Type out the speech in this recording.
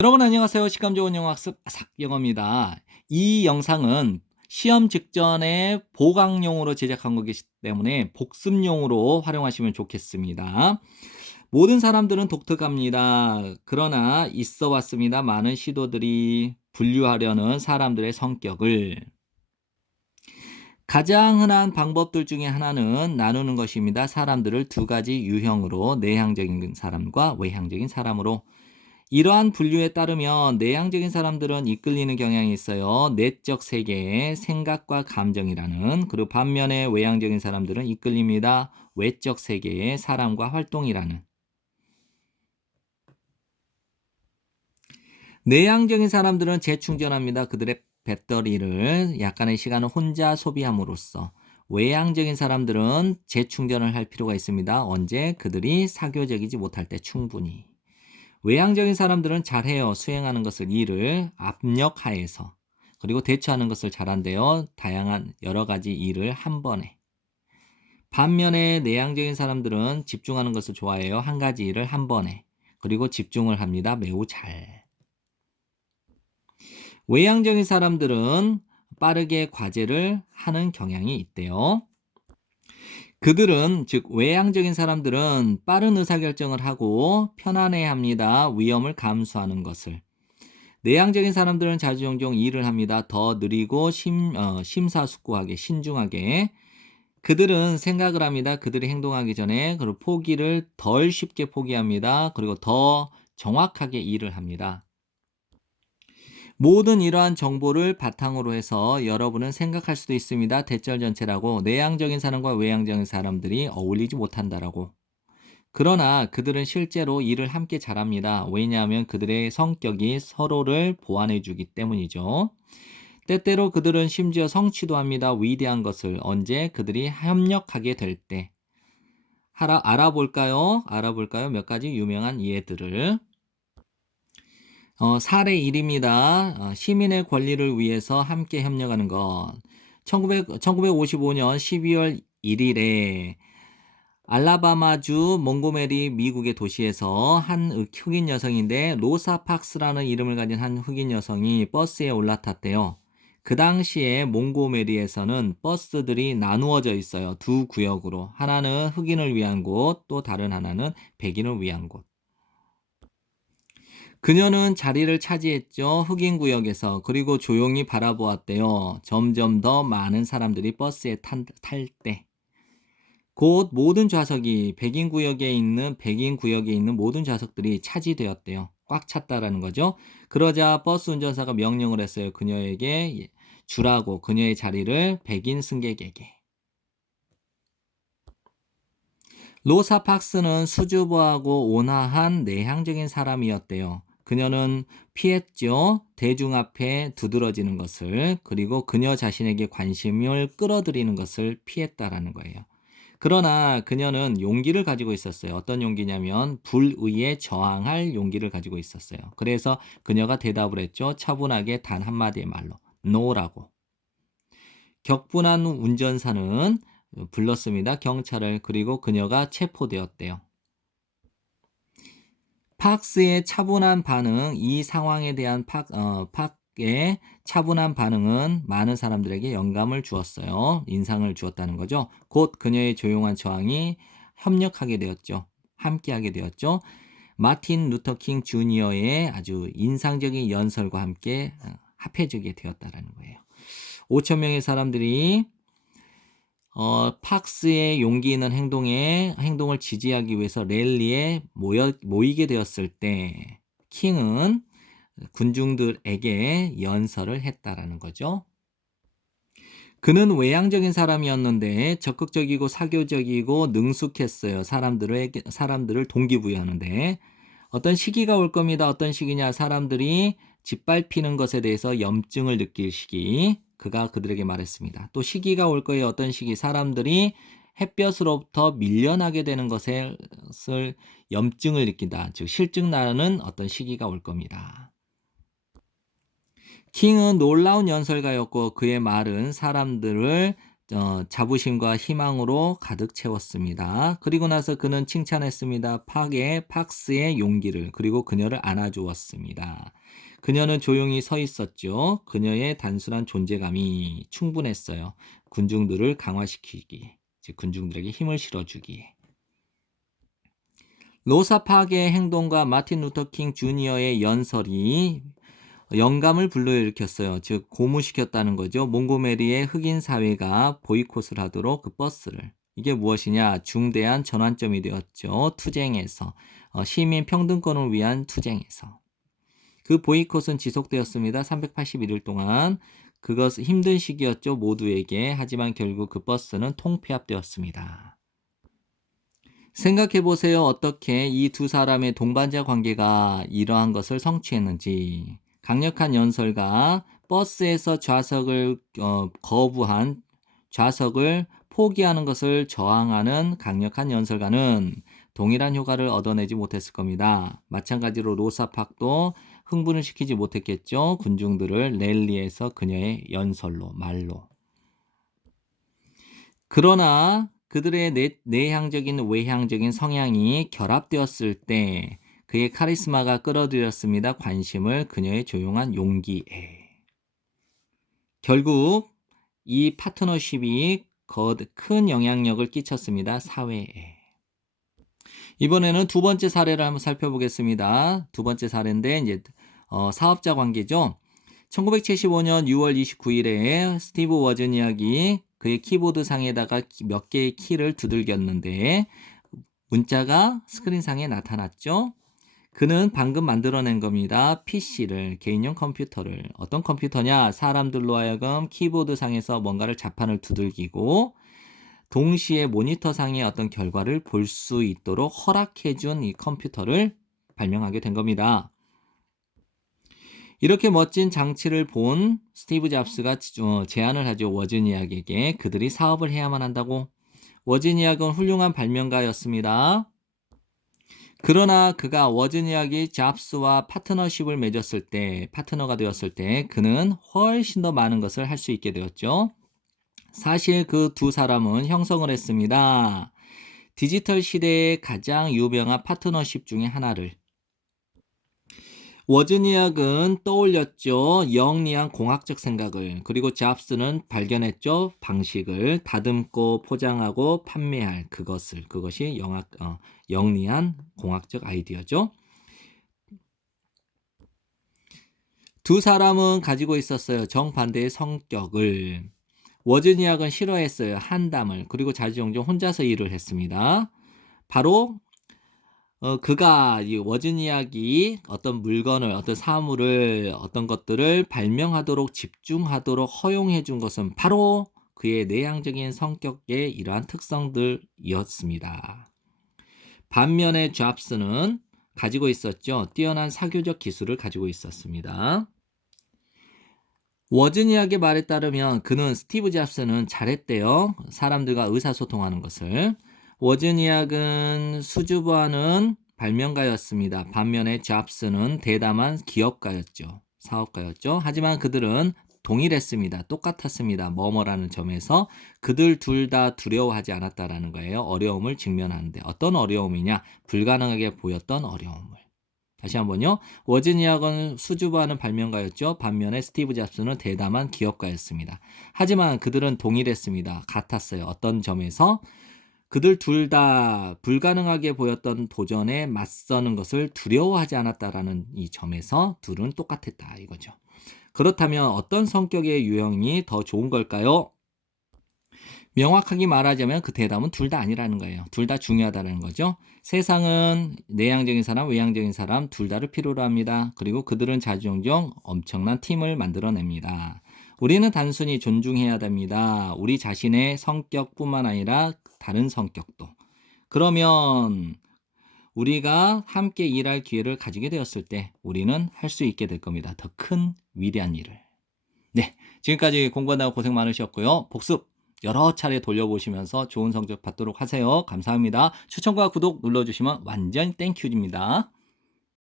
여러분 안녕하세요. 식감 좋은 영어 학습 아삭영어입니다. 이 영상은 시험 직전에 보강용으로 제작한 거기 때문에 복습용으로 활용하시면 좋겠습니다. 모든 사람들은 독특합니다. 그러나 있어 왔습니다. 많은 시도들이 분류하려는 사람들의 성격을. 가장 흔한 방법들 중에 하나는 나누는 것입니다. 사람들을 두 가지 유형으로 내향적인 사람과 외향적인 사람으로. 이러한 분류에 따르면 내향적인 사람들은 이끌리는 경향이 있어요. 내적 세계의 생각과 감정이라는. 그리고 반면에 외향적인 사람들은 이끌립니다. 외적 세계의 사람과 활동이라는. 내향적인 사람들은 재충전합니다. 그들의 배터리를 약간의 시간을 혼자 소비함으로써. 외향적인 사람들은 재충전을 할 필요가 있습니다. 언제? 그들이 사교적이지 못할 때 충분히. 외향적인 사람들은 잘해요. 수행하는 것을 일을 압력하에서. 그리고 대처하는 것을 잘한대요. 다양한 여러 가지 일을 한 번에. 반면에 내향적인 사람들은 집중하는 것을 좋아해요. 한 가지 일을 한 번에. 그리고 집중을 합니다. 매우 잘. 외향적인 사람들은 빠르게 과제를 하는 경향이 있대요. 그들은, 즉 외향적인 사람들은 빠른 의사결정을 하고 편안해합니다. 위험을 감수하는 것을. 내향적인 사람들은 자주종종 일을 합니다. 더 느리고 심사숙고하게, 신중하게. 그들은 생각을 합니다. 그들이 행동하기 전에. 그리고 포기를 덜 쉽게 포기합니다. 그리고 더 정확하게 일을 합니다. 모든 이러한 정보를 바탕으로 해서 여러분은 생각할 수도 있습니다. 대절 전체라고. 내향적인 사람과 외향적인 사람들이 어울리지 못한다라고. 그러나 그들은 실제로 일을 함께 잘합니다. 왜냐하면 그들의 성격이 서로를 보완해 주기 때문이죠. 때때로 그들은 심지어 성취도 합니다. 위대한 것을. 언제? 그들이 협력하게 될 때. 알아볼까요? 몇 가지 유명한 예들을. 사례 1입니다. 시민의 권리를 위해서 함께 협력하는 것. 1955년 12월 1일에 알라바마주 몽고메리 미국의 도시에서 한 흑인 여성인데 로사 박스라는 이름을 가진 한 흑인 여성이 버스에 올라탔대요. 그 당시에 몽고메리에서는 버스들이 나누어져 있어요. 두 구역으로. 하나는 흑인을 위한 곳, 또 다른 하나는 백인을 위한 곳. 그녀는 자리를 차지했죠. 흑인 구역에서. 그리고 조용히 바라보았대요. 점점 더 많은 사람들이 버스에 탈 때. 곧 모든 좌석이 백인 구역에 있는 모든 좌석들이 차지되었대요. 꽉 찼다라는 거죠. 그러자 버스 운전사가 명령을 했어요. 그녀에게 주라고 그녀의 자리를 백인 승객에게. 로사 박스는 수줍어하고 온화한 내향적인 사람이었대요. 그녀는 피했죠. 대중 앞에 두드러지는 것을, 그리고 그녀 자신에게 관심을 끌어들이는 것을 피했다라는 거예요. 그러나 그녀는 용기를 가지고 있었어요. 어떤 용기냐면 불의에 저항할 용기를 가지고 있었어요. 그래서 그녀가 대답을 했죠. 차분하게 단 한마디의 말로 no라고. 격분한 운전사는 불렀습니다. 경찰을. 그리고 그녀가 체포되었대요. 팍스의 차분한 반응, 이 상황에 대한 팍의 차분한 반응은 많은 사람들에게 영감을 주었어요. 인상을 주었다는 거죠. 곧 그녀의 조용한 저항이 협력하게 되었죠. 함께하게 되었죠. 마틴 루터 킹 주니어의 아주 인상적인 연설과 함께 합해지게 되었다는 거예요. 5천 명의 사람들이 팍스의 용기 있는 행동을 지지하기 위해서 랠리에 모이게 되었을 때, 킹은 군중들에게 연설을 했다라는 거죠. 그는 외향적인 사람이었는데 적극적이고 사교적이고 능숙했어요. 사람들을 동기부여하는데. 어떤 시기가 올 겁니다. 어떤 시기냐? 사람들이 짓밟히는 것에 대해서 염증을 느낄 시기. 그가 그들에게 말했습니다. 또 시기가 올 거예요. 어떤 시기? 사람들이 햇볕으로부터 밀려나게 되는 것을 염증을 느낀다. 즉 실증 나는 어떤 시기가 올 겁니다. 킹은 놀라운 연설가였고 그의 말은 사람들을 자부심과 희망으로 가득 채웠습니다. 그리고 나서 그는 칭찬했습니다. 팍스의 용기를, 그리고 그녀를 안아주었습니다. 그녀는 조용히 서 있었죠. 그녀의 단순한 존재감이 충분했어요. 군중들을 강화시키기, 즉 군중들에게 힘을 실어주기에. 로사 팍의 행동과 마틴 루터 킹 주니어의 연설이 영감을 불러일으켰어요. 즉 고무시켰다는 거죠. 몽고메리의 흑인 사회가 보이콧을 하도록 그 버스를. 이게 무엇이냐? 중대한 전환점이 되었죠. 투쟁에서. 시민 평등권을 위한 투쟁에서. 그 보이콧은 지속되었습니다. 381일 동안. 그것 힘든 시기였죠. 모두에게. 하지만 결국 그 버스는 통폐합되었습니다. 생각해 보세요. 어떻게 이 두 사람의 동반자 관계가 이러한 것을 성취했는지. 강력한 연설가, 버스에서 좌석을 거부한, 좌석을 포기하는 것을 저항하는 강력한 연설가는 동일한 효과를 얻어내지 못했을 겁니다. 마찬가지로 로사 팍도 흥분을 시키지 못했겠죠. 군중들을 랠리에서 그녀의 연설로, 말로. 그러나 그들의 내향적인 외향적인 성향이 결합되었을 때 그의 카리스마가 끌어들였습니다. 관심을 그녀의 조용한 용기에. 결국 이 파트너십이 큰 영향력을 끼쳤습니다. 사회에. 이번에는 두 번째 사례를 한번 살펴보겠습니다. 두 번째 사례인데 이제 사업자 관계죠. 1975년 6월 29일에 스티브 워즈니악이 그의 키보드 상에다가 몇 개의 키를 두들겼는데 문자가 스크린상에 나타났죠. 그는 방금 만들어낸 겁니다. PC를, 개인용 컴퓨터를. 어떤 컴퓨터냐? 사람들로 하여금 키보드 상에서 뭔가를 자판을 두들기고 동시에 모니터 상의 어떤 결과를 볼 수 있도록 허락해준 이 컴퓨터를 발명하게 된 겁니다. 이렇게 멋진 장치를 본 스티브 잡스가 제안을 하죠. 워즈니악에게. 그들이 사업을 해야만 한다고. 워즈니악은 훌륭한 발명가였습니다. 그러나 그가 워즈니악이 잡스와 파트너십을 맺었을 때, 파트너가 되었을 때 그는 훨씬 더 많은 것을 할 수 있게 되었죠. 사실 그 두 사람은 형성을 했습니다. 디지털 시대의 가장 유명한 파트너십 중에 하나를. 워즈니악은 떠올렸죠. 영리한 공학적 생각을. 그리고 잡스는 발견했죠. 방식을 다듬고 포장하고 판매할 그것을. 그것이 영리한 공학적 아이디어죠. 두 사람은 가지고 있었어요. 정반대의 성격을. 워즈니악은 싫어했어요. 한담을. 그리고 자주종종 혼자서 일을 했습니다. 바로 그가 이 워즈니악이 어떤 물건을, 어떤 사물을, 어떤 것들을 발명하도록 집중하도록 허용해 준 것은 바로 그의 내향적인 성격의 이러한 특성들이었습니다. 반면에 잡스는 가지고 있었죠. 뛰어난 사교적 기술을 가지고 있었습니다. 워즈니악의 말에 따르면 그는 스티브 잡스는 잘했대요. 사람들과 의사소통하는 것을. 워즈니악은 수줍어하는 발명가였습니다. 반면에 잡스는 대담한 기업가였죠. 사업가였죠. 하지만 그들은 동일했습니다. 똑같았습니다. 뭐뭐라는 점에서 그들 둘 다 두려워하지 않았다라는 거예요. 어려움을 직면하는데. 어떤 어려움이냐? 불가능하게 보였던 어려움을. 다시 한번요. 워즈니악은 수줍어하는 발명가였죠. 반면에 스티브 잡스는 대담한 기업가였습니다. 하지만 그들은 동일했습니다. 같았어요. 어떤 점에서? 그들 둘 다 불가능하게 보였던 도전에 맞서는 것을 두려워하지 않았다라는 이 점에서 둘은 똑같았다 이거죠. 그렇다면 어떤 성격의 유형이 더 좋은 걸까요? 명확하게 말하자면 그 대답은 둘 다 아니라는 거예요. 둘 다 중요하다는 거죠. 세상은 내향적인 사람, 외향적인 사람 둘 다를 필요로 합니다. 그리고 그들은 자주종종 엄청난 팀을 만들어냅니다. 우리는 단순히 존중해야 됩니다. 우리 자신의 성격뿐만 아니라 다른 성격도. 그러면 우리가 함께 일할 기회를 가지게 되었을 때 우리는 할 수 있게 될 겁니다. 더 큰 위대한 일을. 네, 지금까지 공부한다고 고생 많으셨고요. 복습 여러 차례 돌려보시면서 좋은 성적 받도록 하세요. 감사합니다. 추천과 구독 눌러주시면 완전 땡큐입니다.